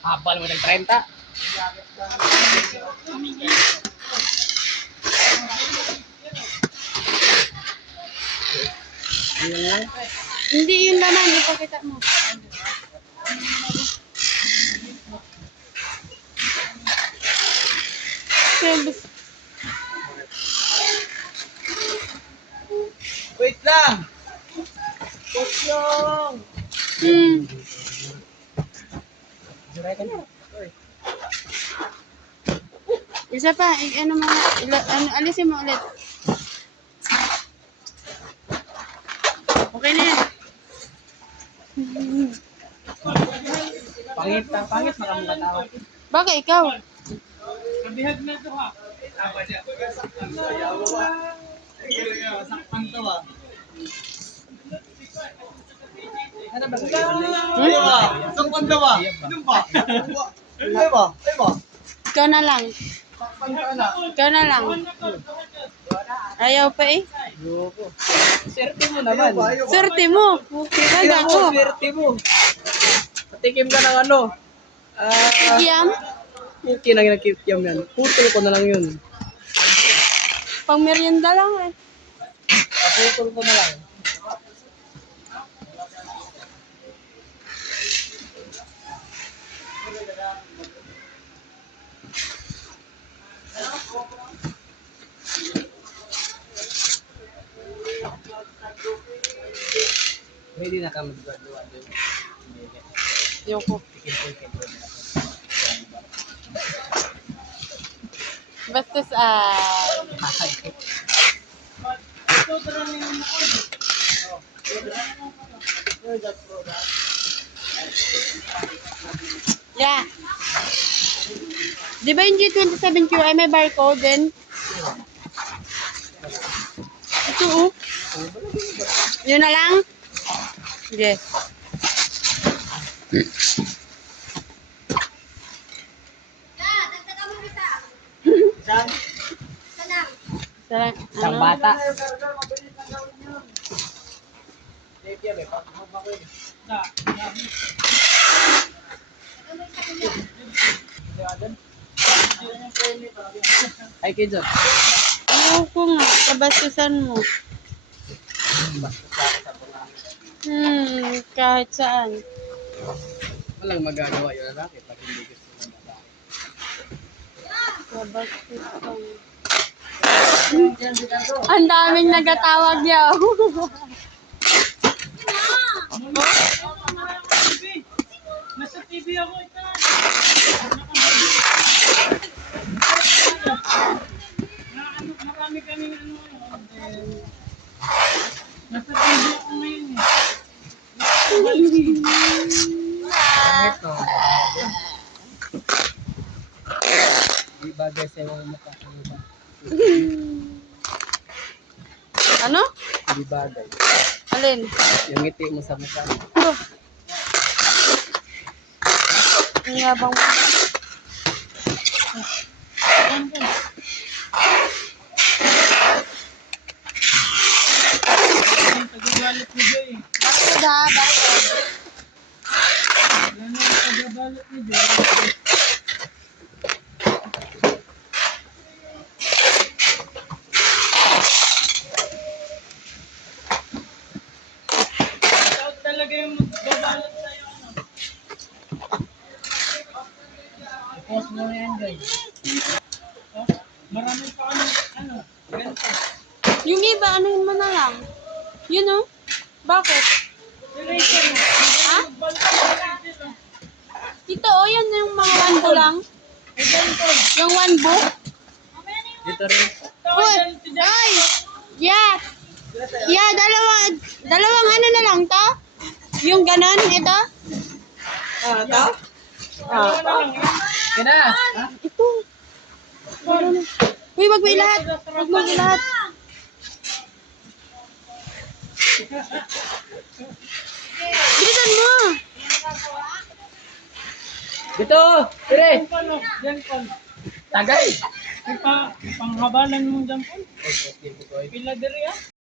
Habal mo ng 30. Yun lang. Hindi yun laman, ipakita mo. Service. Wait lang. Wait lang. Juray ka na. Isa pa, ano mo, alisin mo ulit. Okay na yan. Pangit na kami katawa. Bakit ikaw? Kabihag na ito ha. Tama niya. Sakpan to ha. Ano ba? Sakpan to ha. Ano ba? Ano ba? Ano ba? Ikaw na lang. Sakpan ka na. Ikaw na lang. Ayaw pa eh. Yoko. Swerte mo naman. Swerte mo. Kaya ako. Swerte mo. Patikim ka ng ano. Kiyam? Okay na ginakitiyam yan. Putol ko na lang yun. Pang merienda lang eh. Putol ko na lang. Pwede na ka magdua-dua doon. Yoko. Basta sa... Yeah. Di ba yung G27QI may barcode din? Ito oh. Yun na lang? Sige. Isang bata. Ay, kids. Ayoko nga. Kabastusan mo. Kahit saan. Walang magagawa yun na bakit pag hindi gusto ng bata. Kabastusan. Ang daming nagatawag yaw. Nasa TV ako ito. Marami kaming ano. Nasa TV ako ngayon eh. Ito. Di bagay sa mga mukha. Ano ba? Ano? Di bagay. Alin? Yung ngiti mo sa mukha. Oh. Ang yabang mo. Tagagalit mo dyan eh. Bakit ha? Bakit? Yan ang tagagalit mo dyan. Ikaw talaga yung magbabalot sa'yo. I-post mo na yan guys. Oh, marami pa ano, ganito. Yung iba, anuhin mo na lang. Yun oh. Bakit? Eraser mo. Ha? Balot mo eraser mo. Dito oh, yan yung mga one book lang. Eh, ganito. Yung one book. Dito rin. Uy! Ay! Yeah! Yeah, dalawang ano na lang to? Yung ganon, ito? Ah, ito? Ah, ito? Yan na. Ito. Uy, wag mo ilahat. Wag mo ilahat. Bilisan mo. Dito! Dire! Tagay! Panghabalan mo dyan po. Pila dire ah.